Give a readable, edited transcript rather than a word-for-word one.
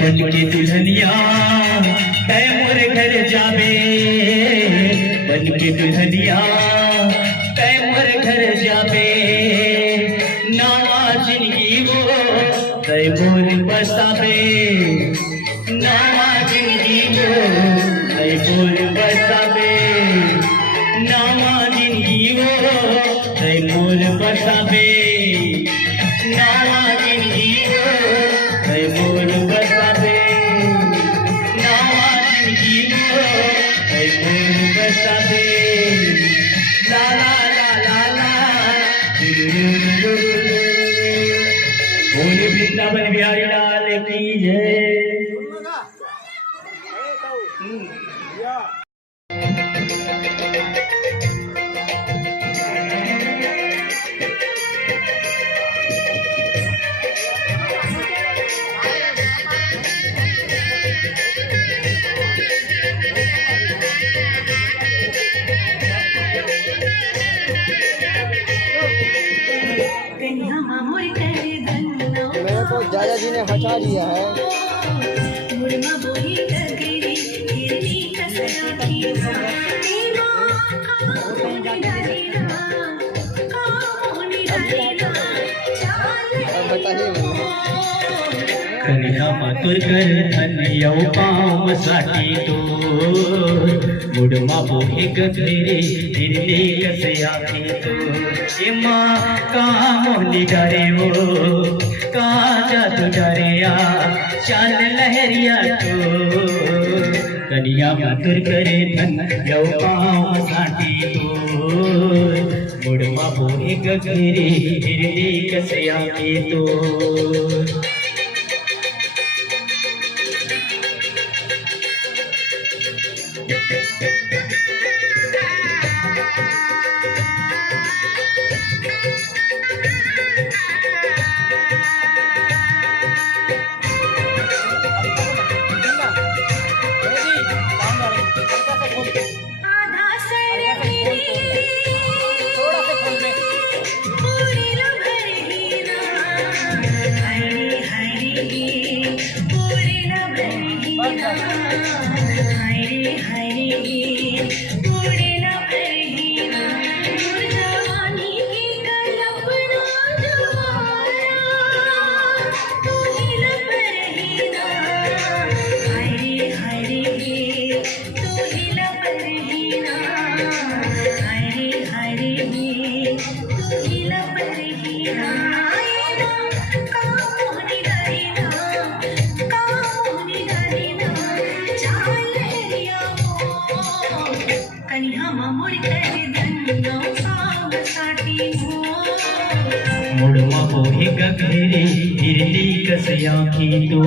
बनके दुल्हनिया तै मोर घर जावे, बनके दुल्हनिया तै मोर घर जावे, नावा जिंदगी वो तै मोर बसावे, नावा जिंदगी वो तै मोर बसावे, नावा जिंदगी वो तै मोर बसावे, नावा जिंदगी वो तै मोर बसावे, नावा जिंदगी वो तै मोर बसावे, ला ला ला ला ला बोले वृंदावन बिहारी लाल की जय। मेरे को दादा जी ने हटा दिया है। कन्या मातुर कर धन्य पाम साठी तो मुडमा बोहे गजरे हिरले कसे आखे तो एमा का मोहनी डरे वो का जादू डरिया चाल लहरिया तो कन्या मातुर करे धन्य पाम साठी तो मुडमा बोहे गजरे हिरले कसे आखे तो मुड़मा बोहे गघेरे हिरली कसया की तो